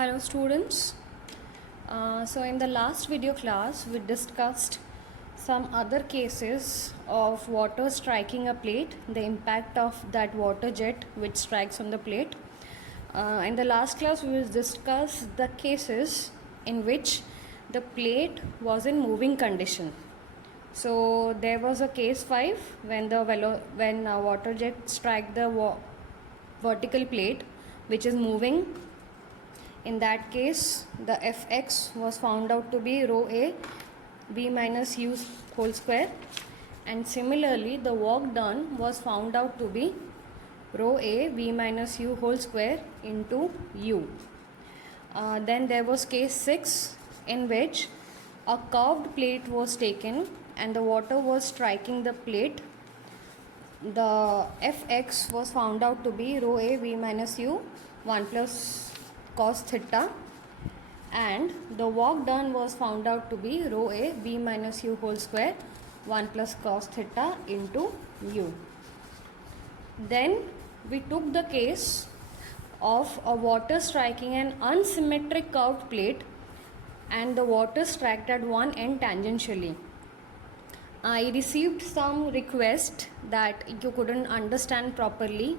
Hello students. So in the last video class we discussed some other cases of water striking a plate, the impact of that water jet which strikes on the plate. In the last class we will discuss the cases in which the plate was in moving condition. So there was a case 5 when water jet strike the vertical plate which is moving. In that case, the Fx was found out to be rho A v minus u whole square, and similarly the work done was found out to be rho A v minus u whole square into u. Then there was case 6 in which a curved plate was taken and the water was striking the plate. The Fx was found out to be rho A v minus u 1 plus cos theta, and the work done was found out to be rho A v minus u whole square 1 plus cos theta into u. Then we took the case of a water striking an unsymmetric curved plate and the water struck at one end tangentially. I received some request that you couldn't understand properly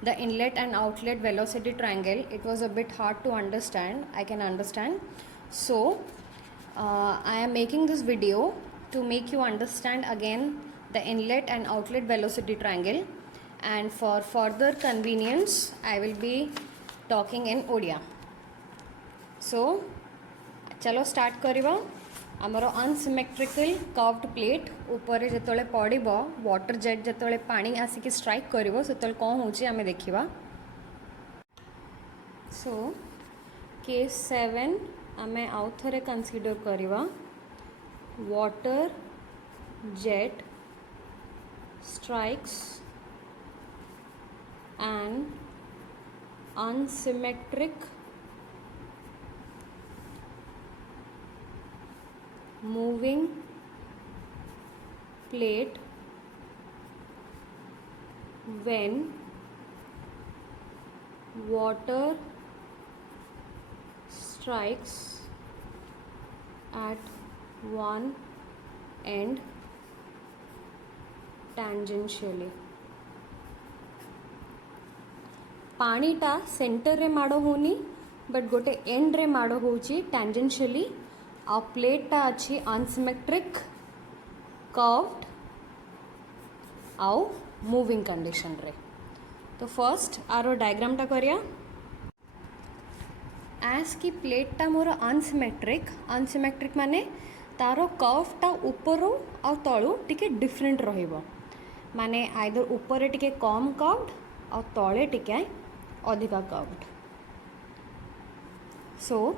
the inlet and outlet velocity triangle. It was a bit hard to understand. I can understand. So I am making this video to make you understand again the inlet and outlet velocity triangle, and for further convenience I will be talking in Odia. So चलो start करिबा. आमर unsymmetrical curved plate ऊपर जेतले पड़िबो water jet जेतले पानी आसिक strike करिवो सेतले कोन होची आमे देखिबा. So case 7 आमे आउ थरे कंसीडर करिबा. Water jet strikes an unsymmetrical moving plate when water strikes at one end tangentially. पानीटा सेंटर रे माड़ होनी बट गोटे एंड रे माड़ होची tangentially. आ प्लेटा अच्छी अनसिमेट्रिक कर्व्ड आउ मूविंग कंडीशन रे. तो फर्स्ट आरो डायग्राम टा करिया. एज की प्लेटा मोर अनसिमेट्रिक माने तारो कर्वटा ऊपर आ तळु टिके डिफरेंट रहिबो. माने आइदर ऊपर टिके कम कर्व्ड आ तळे टिके अधिका कर्व्ड. सो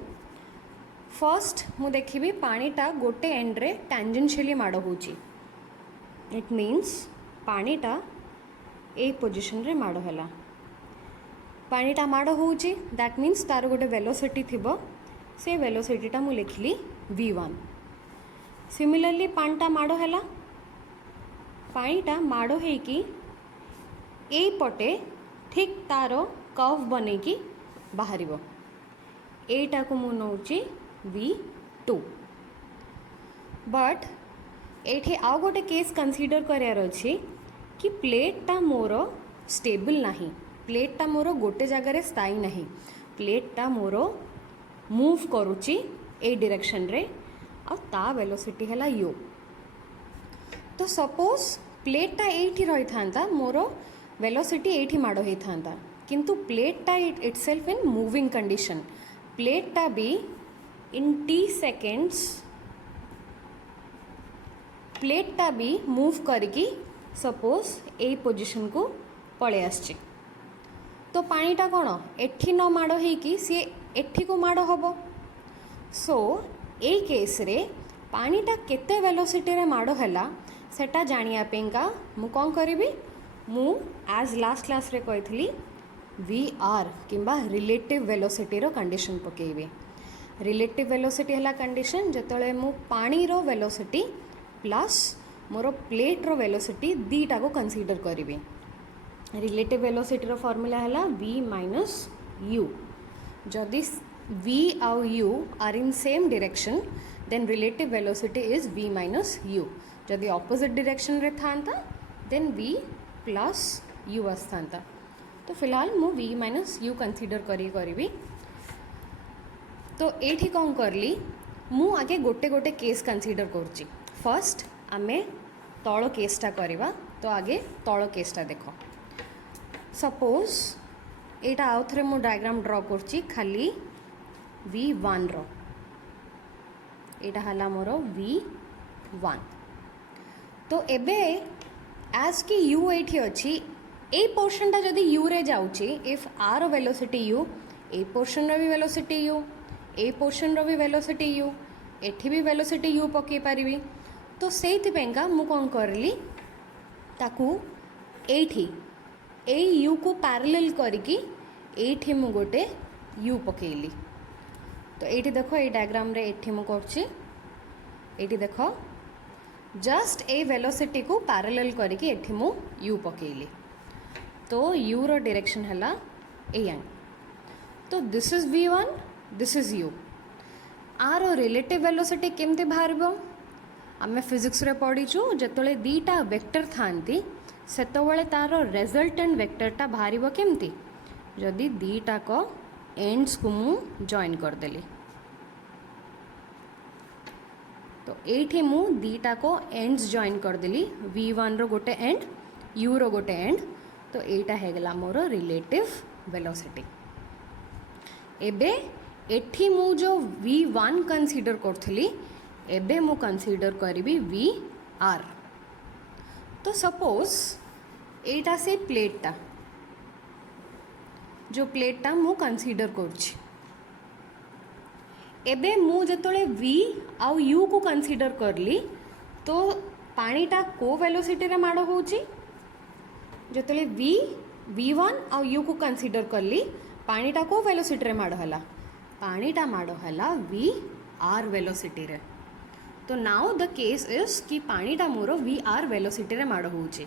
फर्स्ट मु देखिबी पानीटा गोटे एंड रे टैंजेंशियली माड़ होची. इट मीन्स पानीटा ए पोजिशन रे माड़ होला. पानीटा माड़ होची दैट मीन्स तार गोटे वेलोसिटी थिबो. से वेलोसिटीटा मु लिखली v1. सिमिलरली पानीटा माड़ होला. पानीटा माड़ हेकी ए पटे ठीक तार कर्व बनेकी बाहरिबो. एटा को मु नौची v2. बट एठी आउ गोटे केस कंसीडर करार अच्छी कि प्लेटा मोर स्टेबल नहीं. प्लेटा मोर गोटे जगार स्थायी नहीं. प्लेटा मोर मूव करुच्ची ए डायरेक्शन रे आ ता वेलोसिटी हैला u. तो सपोज प्लेटा एठी रही थांता मोर वेलोसिटी एठी माड़ होई थांता, किंतु प्लेटा इटसेल्फ इन मूविंग कंडीशन. प्लेटा भी in t seconds प्लेटा भी मूव करके सपोज ए पोजिशन को पळे आछी. तो पानीटा कौन एठी न माड़ होइकी सी एठी को माड़ हबो. सो ए केस रे पानीटा केते वेलोसिटी रे माड़ हैला सेटा जानिया पेंका मु कोन करिवि. मु एज लास्ट क्लास रे कहितली vr किंबा रिलेटिव वेलोसिटी रो कंडीशन पकेइबे. रिलेटिव वेलोसिटी है कंडीशन जिते मु पानी रो वेलोसिटी प्लस मोर प्लेट रो वेलोसिटी दीटा को कंसीडर करी. रिलेटिव वेलोसिटी रो फॉर्मूला है v माइनस u. जदि v ଆଉ u are in same direction then relative velocity is v minus u. जदि opposite direction रे थांता then v plus u आसथांता. तो फिलहाल मु v minus u कंसीडर करी. तो एठी कौन करली मु आगे गोटे गोटे केस कंसीडर करुच्ची. फर्स्ट आमे तल केसटा करवा. तो आगे तल केसटा देख. सपोज एटा आउ थरे मु डायग्राम ड्रॉ करची खाली v1 रो. एटा हला मोर v1. तो एबे एज की u एठी अछि ए पोर्शनटा जदि u रे जाउची इफ r वेलोसिटी u ए पोर्शन रो भी वेलोसिटी u ए पोर्शन रो भी वेलोसिटी u एठी भी वेलोसिटी u पके पारिबी. तो सेति पेंगा मु कोन करली ताकू एठी ए u को पैरेलल करिकी एठी मु गोटे u पकेली. तो एठी देखो ए डायग्राम रे एठी मु करछि. एठी देखो जस्ट ए वेलोसिटी को पैरेलल करिकी एठी मु u पकेली. तो u रो डायरेक्शन हला एन. तो this is v1 this is u. आर रिलेटिव वेलोसिटी केमते बाहरबो आमे फिजिक्स रे पढ़ीचु जेतले दीटा वेक्टर थांती सेतबेले तार रिजल्टेंट वेक्टरटा बाहरिबो केमती जदि दीटा को एंड्स को मु जॉइन कर देली. तो एठी मु दीटा को एंड्स जॉइन कर देली. v1 रो गोटे एंड u रो गोटे एंड. तो एटा हे गला मोर रिलेटिव वेलोसिटी. एबे एठी मु जो v1 कंसीडर करथली एबे मु कंसीडर करिबी vr. तो सपोज एटा से प्लेटटा जो प्लेटटा मु कंसीडर करछि. एबे मु जतले v आउ u को कंसीडर करली तो पानीटा को वेलोसिटी रे माड़ होउची. जतले v1 आउ u को कंसीडर करली पानीटा को वेलोसिटी रे माड़ हला. पानीटा माड़ हला vr वेलोसिटी रे. तो नाउ द केस इज कि पानीटा मोर vr वेलोसिटी रे माड़ होउची.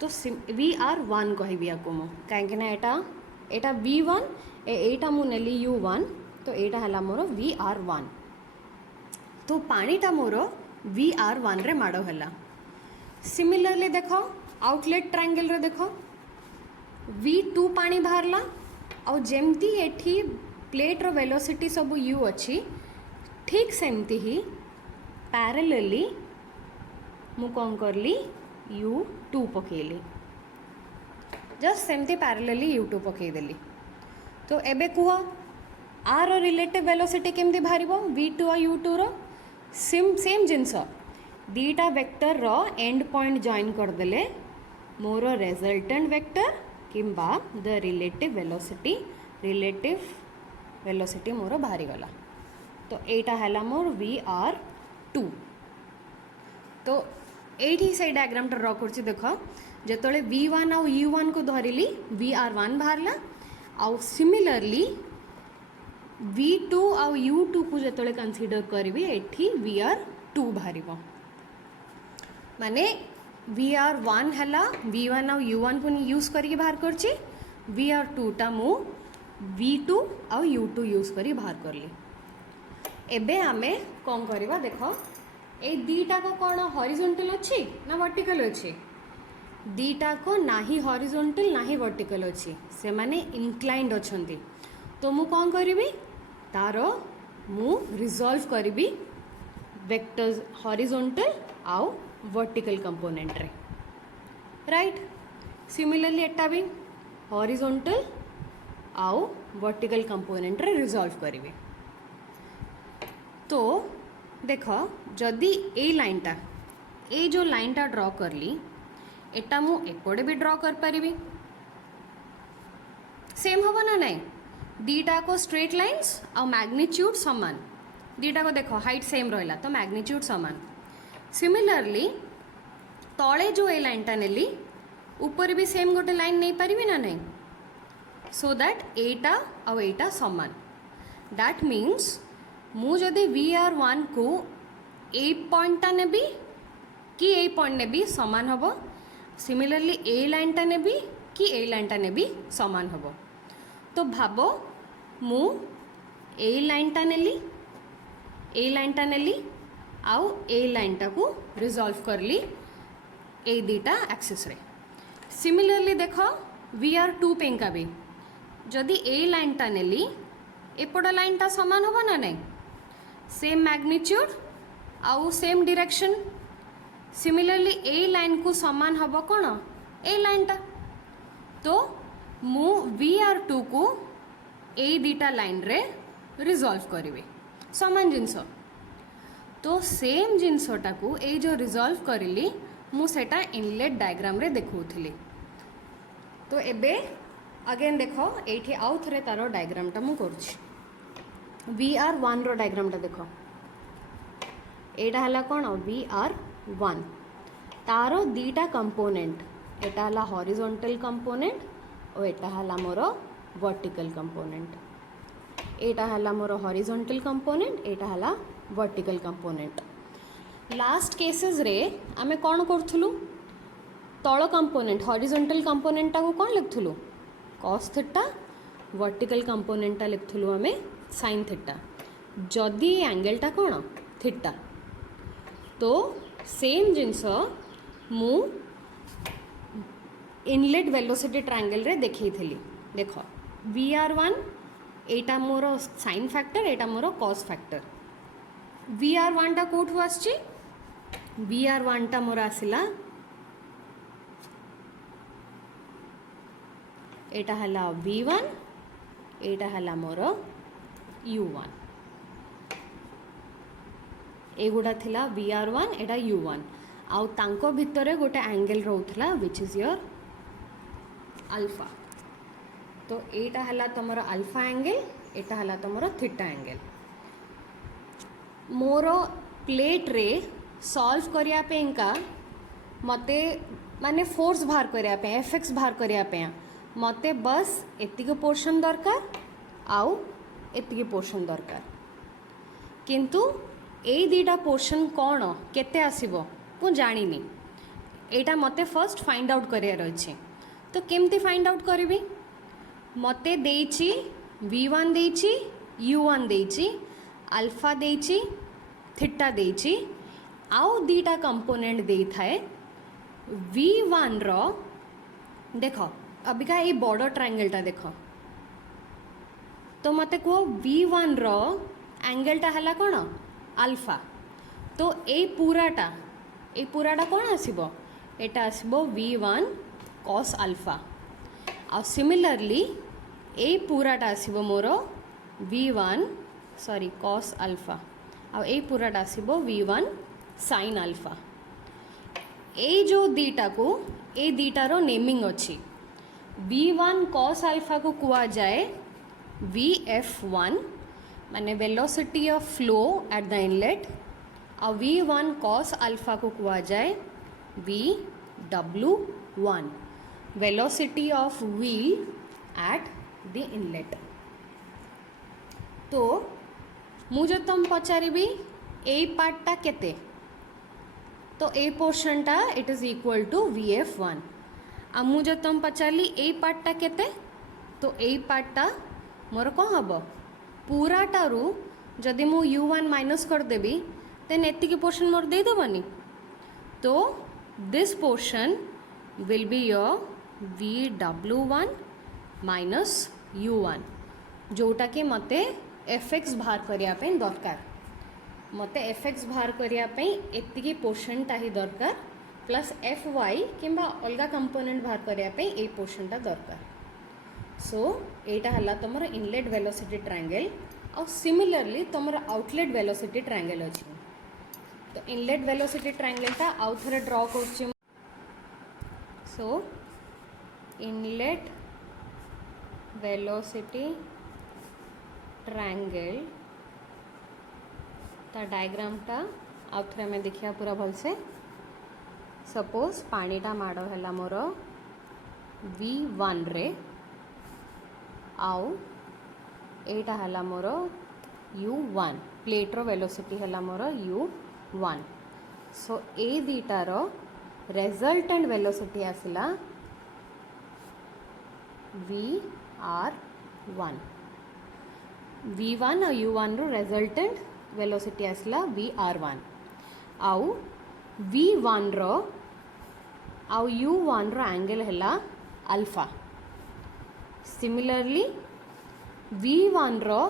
तो vr1 कहबी याको मु काहेकि ना एटा v1 एटा मु नेली u1. तो एटा हला मोर vr1. तो पानीटा मोर vr1 रे माड़ हला. सिमिलरली देखो आउटलेट ट्रायंगल रे देखो v2 पानी बाहरला आउ जेमती एठी प्लेट रो वेलोसिटी सब u अछि ठीक सेमती ही पैरेलली मु कौन करली u2 पकेली. जस्ट सेमती पैरेलली u2 पकई देली. तो एबे कुआ आर रिलेटिव वेलोसिटी केमती बाहरिबो v2 और u2 रो सेम जिनस दीटा वेक्टर रो एंड पॉइंट जॉइन कर देले मोर रिजल्टेंट वेक्टर किंबा द रिलेटिव वेलोसिटी मोर बाहरी गला. तो एटा हला मोर vr2. तो एठी से डायग्राम ड्रॉ करछि देखो जेतले v1 आउ u1 को धरिली vr1 बाहरला. आउ सिमिलरली v2 आउ u2 को जेतले कंसीडर करबी एठी vr2 बाहरिबो. माने vr1 हला v1 आउ u1 को यूज करके बाहर करछि. vr2 टा मु v2 आउ u2 यूज करी बाहर करली. एबे आमे कौन करवा देखो ए दीटा को कौन हॉरिजॉन्टल अच्छी ना वर्टिकल अच्छी. दीटा को ना ही हॉरिजॉन्टल ना ही वर्टिकल अच्छी से माने इंक्लाइंड अच्छी. तो मु कौन करी तारो मु रिजॉल्व करी वेक्टर्स हॉरिजॉन्टल आउ वर्टिकल कंपोनेंट रे. राइट. सिमिलरली एटा भी हॉरिजॉन्टल आउ वर्टिकल कंपोनेंट रे रिजॉल्व करी. तो देख जदि ए लाइनटा ए जो लाइनटा ड्रॉ करली एटा मु एपटे भी ड्रॉ कर पारिबी. सेम होबो ना नहीं. दीटा को स्ट्रेट लाइन्स और मैग्नीट्यूड समान. दीटा को देखो हाइट सेम रहिला तो मैग्नीट्यूड समान. सिमिलरली तले जो ए लाइनटा नेली ऊपर भी सेम गोटे लाइन नहीं पारिबी ना नहीं. सो दैट एटा और एटा समान. दैट मीन्स मु जदि vr1 को ए पॉइंटा नेबी कि ए पॉइंट नेबी समान हबो. सिमिलरली ए लाइनटा नेबी कि ए लाइनटा नेबी समान हबो. तो भाबो मु ए लाइनटा नेली, ए लाइनटा नेली आउ ए लाइनटा को रिजॉल्व करली ए दीटा एक्सिस रे। सिमिलरली देख VR2 पेंका भी जदि ए लाइनटा नेली एपट लाइनटा समान होबो ना नहीं, सेम मैग्नीट्यूड आउ सेम डायरेक्शन। सिमिलरली ए लाइन को समान हब कौन ए लाइनटा, तो मु VR2 को ए दीटा लाइन रे रिजॉल्व करिवे समान जिनस। तो सेम जिनसटा को ए जो रिजॉल्व करिली मु सेटा इनलेट डायग्राम रे देखौथिली। तो एबे अगेन देख एठी आउ थरे तारो डायग्रामटा मु करूछि। VR1 रो डायग्रामटा देख, एटा हला कोन VR1 तारो दीटा कंपोनेंट, एटा हला हॉरिजॉन्टल कंपोनेंट और एटा हला मोर वर्टिकल कंपोनेंट। एटा हला मोर हॉरिजॉन्टल कंपोनेंट, एटा हला वर्टिकल कंपोनेंट। लास्ट केसेस रे आमे कोन करथुलु, तळ कंपोनेंट हॉरिजॉन्टल कंपोनेंटा को कोन लिखथुलु cos थीटा, वर्टिकल कंपोनेंटा लिखथुलु आमे sin थीटा, जदि एंगलटा कोन थीटा। तो सेम जिनस मु इनलेट वेलोसिटी ट्रायंगल रे देखैथिली। देख VR1 एटा मोर साइन फैक्टर, एटा मोर cos फैक्टर। VR1 टा कोठु आछि, VR1 टा मोर आसिला एटा हला V1, एटा हला मोर U1। एगुड़ा थिला VR1, एटा U1 आउ तांको भितरे गोटे एंगल रोथला विच इज योर अल्फा। तो एटा हला तमरो अल्फा एंगल, एटा हला तमरो थीटा एंगल। मोर प्लेट रे सॉल्व करिया पेंका मते माने फोर्स बाहर करिया पे, एफएक्स बाहर करिया पे मते बस एतिक पोर्शन दरकार आउ एतिक पोर्शन दरकार। किंतु ए दीटा पोर्शन कौन केते आसीबो मु जानिनी, एटा मते फर्स्ट फाइंड आउट करिया रहिछि। तो केमती फाइंड आउट करिवि, मते देइछि V1 देइछि, U1 देइछि, अल्फा देइछि, थीटा देइछि आउ दीटा कंपोनेंट देइ थाए। V1 रो देख अबिका ए बॉर्डर ट्रायंगलटा देख, तो मते को V1 रो एंगलटा हला कोन अल्फा। तो ए पूराटा कोन आसीबो, एटा आसीबो V1 cos अल्फा। आ सिमिलरली ए पूराटा आसीबो मोर V1 cos अल्फा, आ ए पूराटा आसीबो V1 sin अल्फा। ए जो दीटा को ए दीटार नेमिंग अच्छी। V1 cos अल्फा को कुआ जाए VF1 माने velocity of flow at the inlet, और V1 cos अल्फा को कुआ जाए VW1 velocity of wheel at the inlet. तो मुझे तुम पचारि ए पार्टा केते, तो ए पोर्शनटा it is equal to VF1। आ मुझे तुम पचारि ए पार्टा केते, तो ए पार्टा मोर कौन हम पूराटारू जदि मु U1 माइनस करदेवी देन एतिकी पोर्शन मोर दे देबनी। तो this portion will be your VW1 minus U1, जोटा कि मते एफएक्स बाहर करिया पे दरकार। मते एफएक्स बाहर करिया पे एतिकी पोर्शनटा ही दरकार, प्लस FY किंबा अलगा कंपोनेंट बाहर करिया पे ए पोर्शनटा दरकार। सो एटा हला तुमर इनलेट वेलोसिटी ट्रायंगल, और सिमिलरली तुमर आउटलेट वेलोसिटी ट्रायंगल अछि। तो इनलेट वेलोसिटी ट्रायंगलटा आउ थरे ड्रॉ करछि। सो इनलेट वेलोसिटी ट्रायंगल ता डायग्रामटा आउ थरे में देखिया पूरा भल से। सपोज पानीटा माड़ है मोर V1 रे, आउ एटा हला मोर U1, प्लेट्रो वेलोसिटी हला मोर U1। सो ए दीटार रेजल्टेंट वेलोसिटी आसला VR1। V1 और U1 रो रिजल्टेंट वेलोसिटी आसला VR1 आउ V1 रो आउ U1 रो एंगल हैला अल्फा। सिमिलरली V1 रो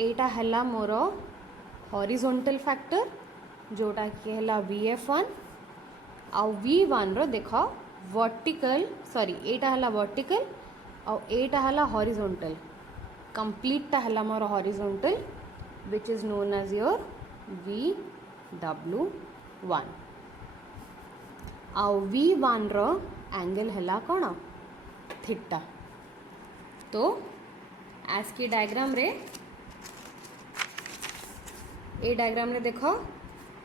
एटा हैला मोर हॉरिजॉन्टल फैक्टर जोटा कि हैला VF1 आउ V1 रो देख वर्टिकल सॉरी एटा हैला वर्टिकल आउ एटा हैला हॉरिजॉन्टल कंप्लीट हैला मोर horizontal which is known as your VW1 आउ V1 रो एंगल हैला कौन थीटा। तो आज की डायग्राम रे ए डायग्राम रे देख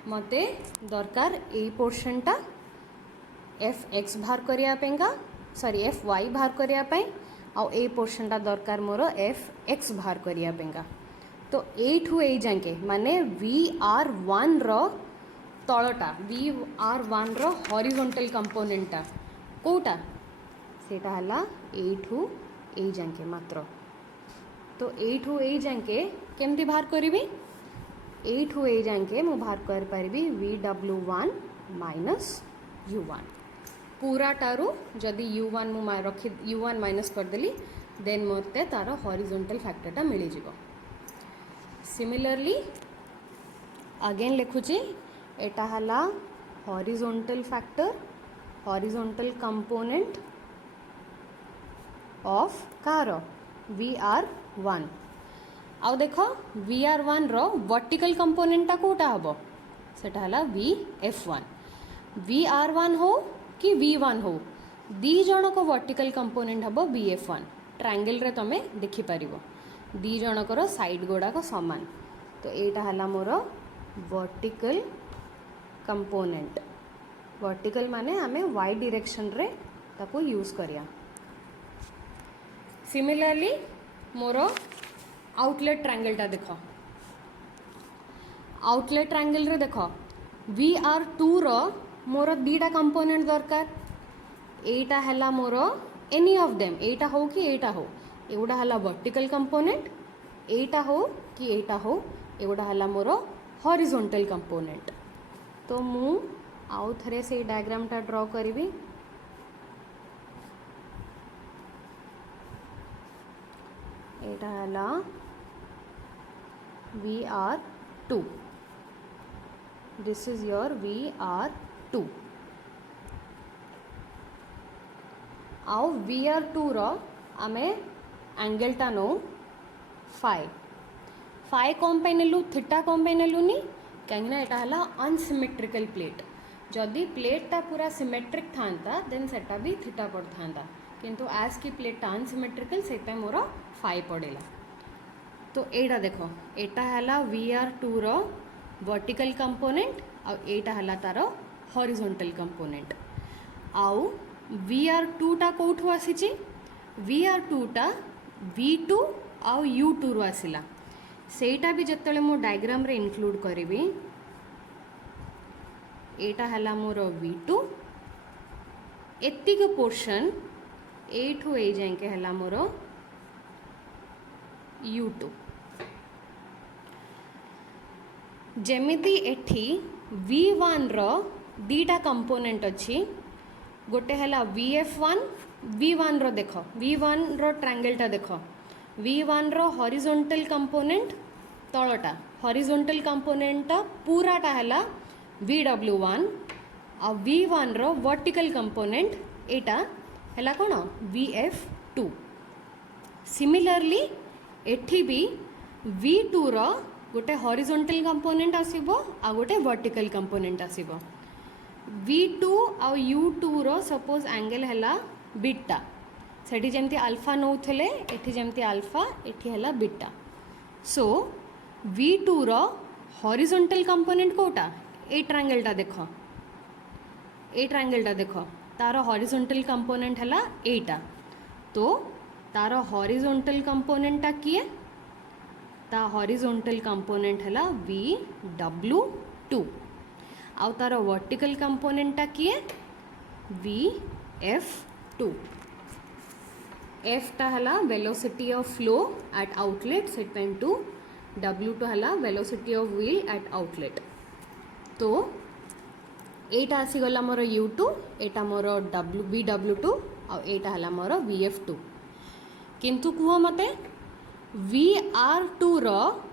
मते दरकार ए पोर्शनटा Fx बाहर करिया पेंगा सॉरी Fy बाहर करिया पे आउ ए पोर्शनटा दरकार मोर Fx बाहर करिया पेंगा। तो ए ठू ए जाके माने VR1 रो तलटा VR1 रो हॉरिजॉन्टल कंपोनेंटा कोटा सेटा हला ए ठू ए जाके मात्र। तो ए ठू ए जाके केमती बाहर करिबी ए ठू ए जाके मु बाहर कर पारिबी VW1 माइनस U1 पूरा टारू जदि U1 मु रखी U1 माइनस करदेली देन मते तार हॉरिजॉन्टल फैक्टरटा मिली जिवो। सिमिलरली अगेन लिखुची एटा हला horizontal factor horizontal component of car VR1 आउ देख VR1 रो वर्टिकल कंपोनेंटा कोटा हबो सेटा हला VF1 VR1 हो कि V1 हो दी जण को वर्टिकल कंपोनेंट हबो VF1 ट्रायंगल रे तमे देखि परिबो दी जण को साइड गोडा को समान। तो एटा हला मोर वर्टिकल कंपोनेंट वर्टिकल माने आमे y डायरेक्शन रे ताको यूज करिया। सिमिलरली मोर आउटलेट ट्रायंगलटा देख आउटलेट ट्रायंगल रे देख VR2 रो मोर दीटा कंपोनेंट दरकार एटा हला मोर एनी ऑफ देम एटा हो कि एटा हो एगुडा हला वर्टिकल कंपोनेंट एटा हो कि एटा हो एगुडा हला मोर हॉरिजॉन्टल कंपोनेंट। तो मु आउ थरे से डायग्रामटा ड्रॉ करिबी एटा हला VR2 this is your VR2 आउ VR2 रो आमे एंगलटा नो फाई फाई कौन पे नेलु थीटा कौन पे नेलु नी कहीं ना एटा हला अनसिमेट्रिकल प्लेट जदि प्लेटटा पूरा सिमेट्रिक थांता देन सेटा भी थीटा पड़ता किंतु आज की प्लेटटा अनसिमेट्रिकल से मोर फाई पड़ेला। तो एटा देखो एटा हला VR2 रो वर्टिकल कंपोनेंट आ एटा हला तार हॉरिजॉन्टल कंपोनेंट आउ VR2 टा कोठु आसीची VR2 टा V2 आउ U2 रो आसिला सेटा भी जतले मो डायग्राम रे इंक्लूड करिवि एटा हला मोर V2 एतिक पोर्शन ए ठू ए जाके हला मोर U2 जेमिति एठी V1 रो दीटा कंपोनेंट अच्छी गोटे हला VF1 V1 रो देख V1 रो ट्रायंगलटा देख V1 रो हॉरिजॉन्टल कंपोनेंट तलटा हॉरिजॉन्टल कंपोनेंट पूराटा हला VW1 आ V1 रो वर्टिकल कंपोनेंट एटा हला कोन VF2। सिमिलरली एठी भी V2 रो गोटे हॉरिजॉन्टल कंपोनेंट आसीबो आ गोटे वर्टिकल कंपोनेंट आसीबो V2 आ U2 रो सपोज एंगल हला बीटा सेठी जेमती अल्फा नौथले एठी जेमती अल्फा एठी हला बीटा। सो V2 रो हॉरिजॉन्टल कंपोनेंट कोटा ए ट्रायंगलटा देखो तार हॉरिजॉन्टल कंपोनेंट हला एटा। तो तार हॉरिजॉन्टल कंपोनेंटा किए ता हॉरिजॉन्टल कंपोनेंट हला VW2 आउ तार वर्टिकल कंपोनेंटा किए VF2। एफ टा हला velocity of flow at outlet set into W टा हला velocity of wheel eight outlet. तो एटा आसीगला मोर u2, एटा मोर vw2 आ एटा हला मोर vf2। किंतु कुह मते vr2 रो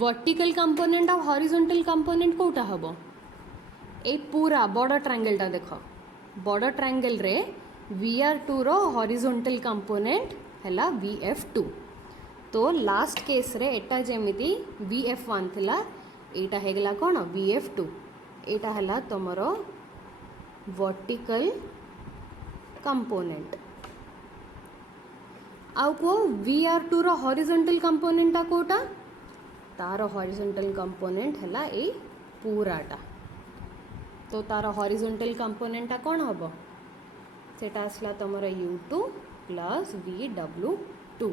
वर्टिकल कंपोनेंट आ हॉरिजॉन्टल कंपोनेंट कोटा हबो? ए पूरा बड़ ट्रायंगल टा देखो, बड़ ट्रायंगल रे vr2 रो हॉरिजॉन्टल कंपोनेंट हला vf2। तो लास्ट केस रे एटा जेमिति vf1 थिला, एटा हेगला कोन vf2। एटा हला तमरो वर्टिकल कंपोनेंट। आउ को vr2 रो हॉरिजॉन्टल कंपोनेंट टा कोटा? तार हॉरिजॉन्टल कंपोनेंट हला ए पूराटा। तो तार हॉरिजॉन्टल कंपोनेंट टा कोन हबो? सेटा आसला तमरो u2 प्लस vw2।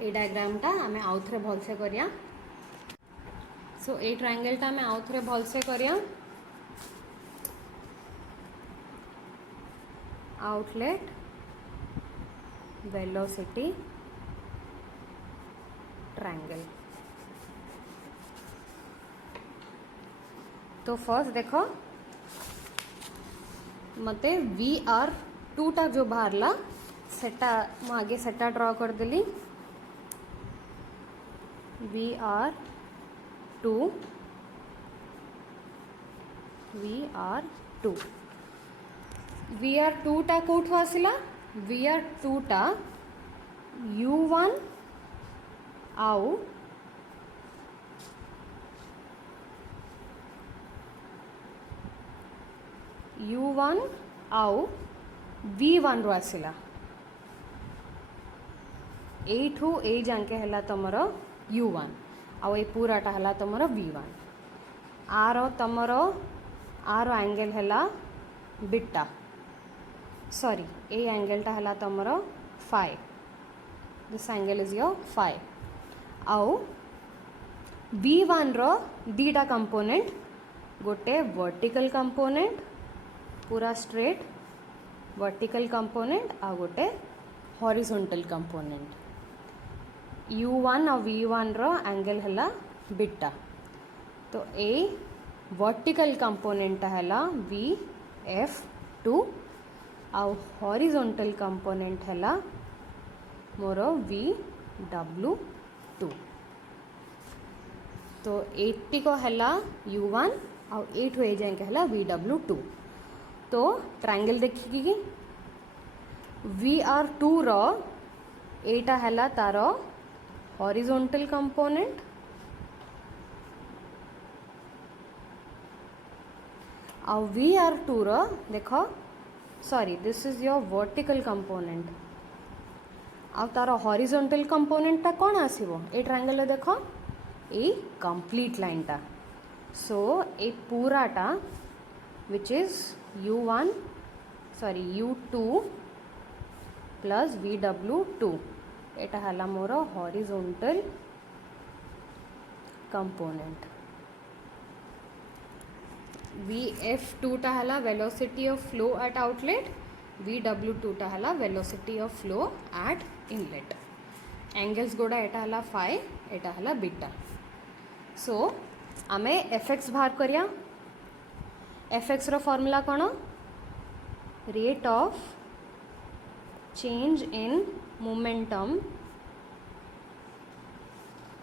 ए डायग्राम टा आमे आउथरे भलसे करिया। सो ए ट्रायंगल टा आमे आउथरे भलसे करिया। Outlet velocity triangle. तो फर्स्ट देखो मते vr2 टा जो बाहरला सेटा मु आगे सेटा ड्रॉ कर देली। vr2 टा कोठो आसिला? vr2 टा u1 आउ u1 आउ v1 रो आसिला। एठू ए जांके हला तमरो u1 आउ ए पूराटा हला तमरो v1। आरो तमरो आरो एंगल हला बीटा, सॉरी ए एंगल टा हला तमरो phi. This angle is your phi. आउ v1 रो दीटा कंपोनेंट, गोटे वर्टिकल कंपोनेंट पूरा स्ट्रेट वर्टिकल कंपोनेंट आ गोटे हॉरिजॉन्टल कंपोनेंट। u1 और v1 रो एंगल हला बीटा। तो ए वर्टिकल कंपोनेंट हला vf2 आउ हॉरिजॉन्टल कंपोनेंट हला मोर vw2। तो एटी को हला u1 आउ एठू ए जाए हला vw2। तो ट्रायंगल देखिए कि vr2 रो एटा हला तारो हॉरिजॉन्टल कंपोनेंट आउ vr2 रो देखो, sorry this is your vertical component आउ तारो हॉरिजॉन्टल कंपोनेंट टा कोन आसीबो? ए ट्रायंगल रे देखो ए कंप्लीट लाइन टा। सो ए पूराटा which is u1 sorry u2 plus vw2 एटा हला मोर हॉरिजॉन्टल कंपोनेंट। vf2 टा हला velocity of flow at outlet, vw2 टा हला velocity of flow at inlet. Angles गोड़ा एटा हला फाइ, एटा हला बीटा। सो आमे fx बाहर करिया। fx रो फॉर्मूला कोन? Rate of change in momentum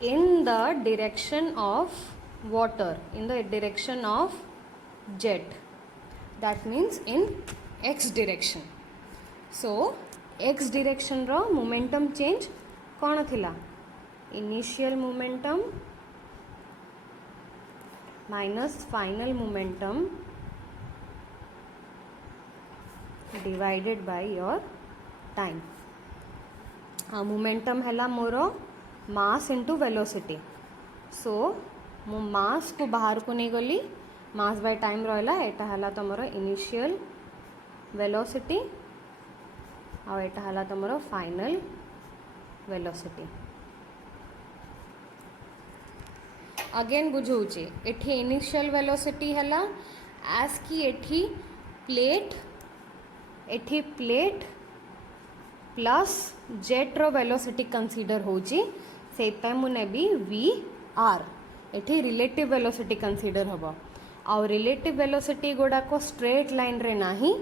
in the direction of water, in the direction of jet, that means in x direction. So x direction row momentum change कौन थिला? initial momentum minus final momentum divided by your time. Momentum हैला मोर mass into velocity. सो मु मास को बाहर को नहीं गली, मास by time रहा। एटा हैला तमर इनिशियल वेलोसिटी आ एटा हैला तमर फाइनल वेलोसिटी। अगेन बुझौचे एठी इनिशियल वेलोसिटी हैला एज की एठी प्लेट एठी प्लेट प्लस जेट रो वेलोसिटी कंसीडर होची से मु नेबी वी आर एठी रिलेटिव वेलोसिटी कंसीडर हबो आउ रिलेटिव वेलोसिटी गुड़ाक स्ट्रेट लाइन रे नाही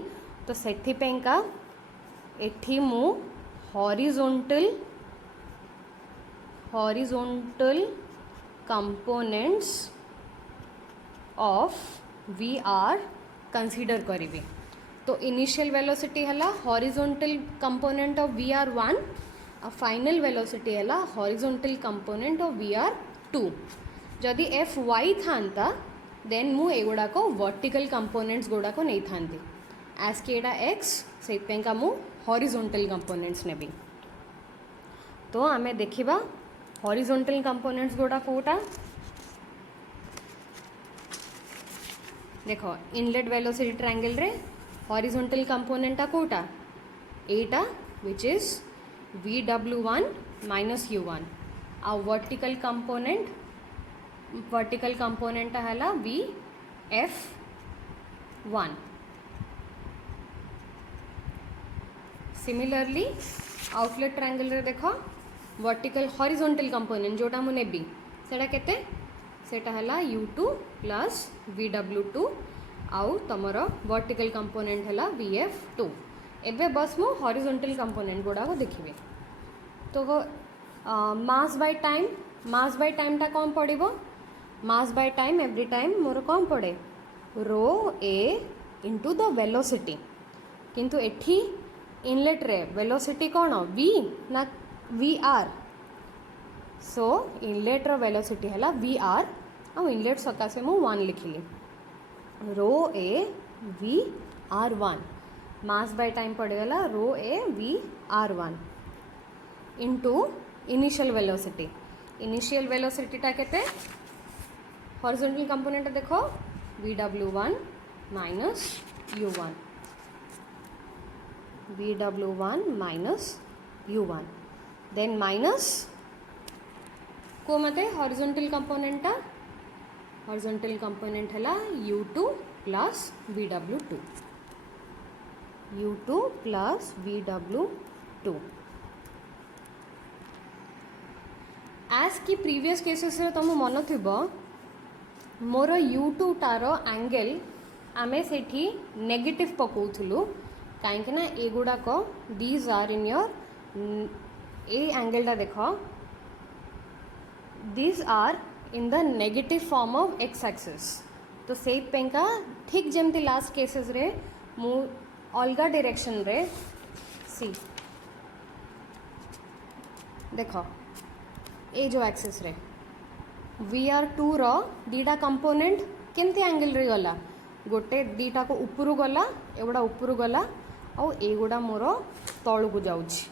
तो सेथिपेंका एठी मु horizontal components of V R consider करिवे तो इनिशियल वेलोसिटी हला horizontal component of V R 1 आ फाइनल वेलोसिटी हला horizontal component of V R 2 जदि एफ वाई था देन मु एगुड़ा को वर्टिकल कंपोनेंट्स गुड़ा को नहीं थांती एज के एडा एक्स से मु हॉरिजॉन्टल कंपोनेंट्स नेबी तो आमे देखिबा हॉरिजॉन्टल कंपोनेंट्स गुड़ा कोटा देखो इनलेट वेलोसिटी ट्रायंगल रे हॉरिजॉन्टल कंपोनेंटा कोटा एटा which is VW1 minus U1 आ वर्टिकल कंपोनेंट हला VF1 सिमिलरली आउटलेट ट्रायंगल रे देखो वर्टिकल हॉरिजॉन्टल कंपोनेंट जोटा मु नेबी सेटा केते सेटा हला U2 प्लस VW2 आउ तमर वर्टिकल कंपोनेंट हला VF2 एबे बस मु हॉरिजॉन्टल कंपोनेंट गुड़ा को देखिबे तो मास बाय टाइम टा कौन पड़िबो mass by time every time मोर कौन पड़े रो ए इंटू द वेलोसिटी किंतु एठी इनलेट रे वेलोसिटी कौन V ना VR सो इनलेट रो वेलोसिटी हला VR आ इनलेट सकासे मु 1 लिखिली रो A VR1 mass by time पड़ेगा रो A VR1 into initial velocity टा केते हॉरिजॉन्टल कंपोनेंट देखो VW1 minus U1 then minus को मते हॉरिजॉन्टल कंपोनेंट हला U2 प्लस VW2 एज की प्रीवियस केसेस रे तुम मन थिबो मोर U2 टार एंगल आमे सेठी नेगेटिव पकोथुलु काहेकि ना एगुड़ाक दीज आर इन योर ए एंगल टा देखो these are in the negative form of x axis तो से पेंका ठीक जमती लास्ट केसेस रे मु अलगा डायरेक्शन रे सी देखो ए जो एक्सिस रे VR2 रो दीटा कंपोनेंट केमती एंगल रे गला गोटे दीटा को ऊपरू गला एगुड़ा ऊपरू गला और एगुड़ा मोर तलू को जाउछि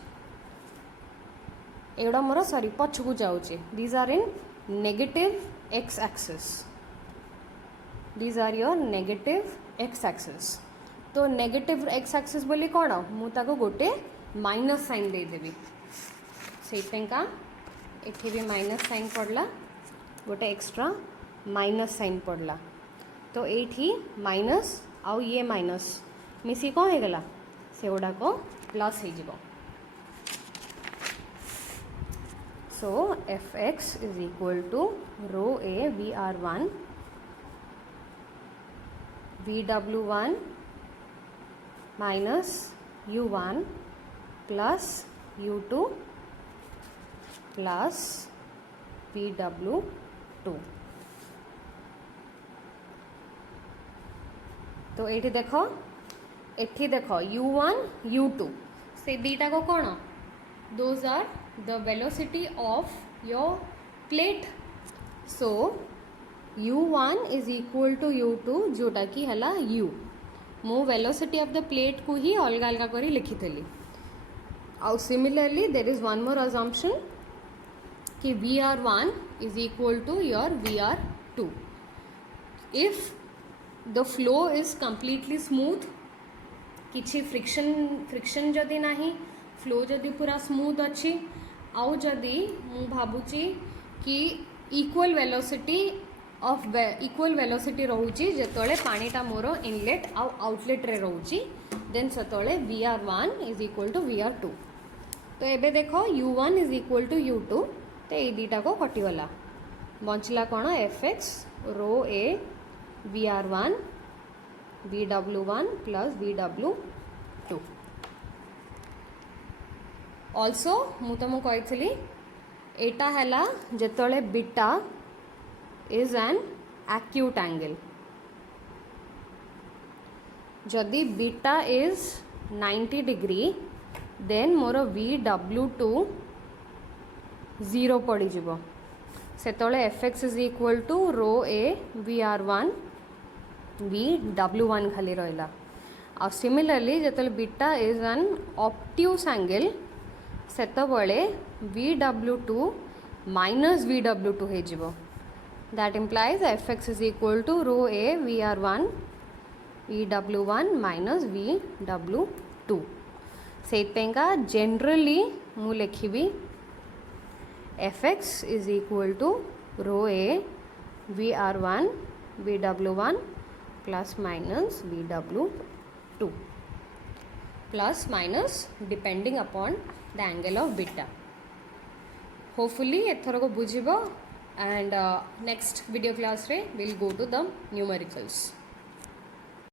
एगुड़ा मोर सॉरी पछकू जाउछि these are in negative x axis these are your negative x axis तो नेगेटिव एक्स एक्सिस बोली कौन मु ताको गोटे माइनस साइन दे देबी सेपेंका एठी भी माइनस साइन पड़ला गोटे एक्स्ट्रा माइनस साइन पड़ला तो एठी माइनस आउ ये माइनस मिसी कौन हो गला से गुड़ा को प्लस हो जिवो so Fx is equal to rho A VR1 VW1 minus U1 plus U2 plus VW2 तो एठी देखो U1 U2 से दीटा को कौन those are the velocity of your plate so U1 is equal to U2 जोटा कि हला U मु वेलोसिटी ऑफ द प्लेट को ही अलग अलग करी लिखी थी आउ similarly there is one more assumption कि VR1 is equal to your VR2 if the flow is completely smooth किछि फ्रिक्शन जदि नाही फ्लो जदि पूरा स्मूथ अच्छी आउ जदि मु भाबुची कि इक्वल वेलोसिटी रोची जेतोले पानीटा मोर इनलेट आउ आउटलेट रे रोची देन सेतोले VR1 is equal to VR2 तो एबे देखो U1 is equal to U2 तो ये दुटा को कटिगला बचला कौन Fx रो A VR1 VW1 plus VW2 also मु तुमको कही एटा हैला जेतोले beta is an acute angle जदि बीटा इज 90 डिग्री देन मोर VW2 0 पड़ जीवो सेतोले Fx is equal to row A VR1 VW1 खाली रहिला आ सिमिलरली जेतोले beta is an obtuse angle सेतबले VW2 माइनस VW2 हो जीवो that implies Fx is equal to row A VR1 VW1 minus VW2 सेइतपेंका generally मु लिखिबी Fx is equal to row A VR1 VW1 plus minus VW2 plus minus depending upon the angle of beta. Hopefully एथर को बुझिबो and next video class रे we'll go to the numericals.